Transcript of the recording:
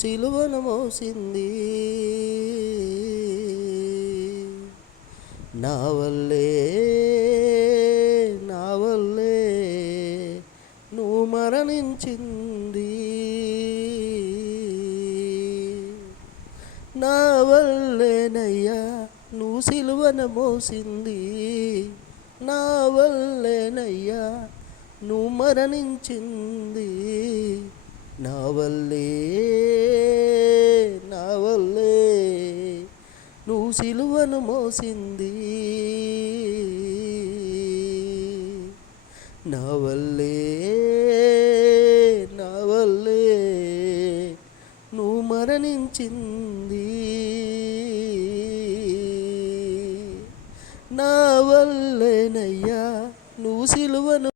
సిలువను మోసింది. నా వల్లే నువ్వు మరణించింది. నా వల్లేనయ్యా నువ్వు సిలువను మోసింది. నా వల్లేనయ్యా నువ్వు మరణించింది. నా వల్లే నువ్వు సిలువను మోసింది. నా వల్లే నువ్వు మరణించింది. నా వల్లేనయ్యా నువ్వు సిలువను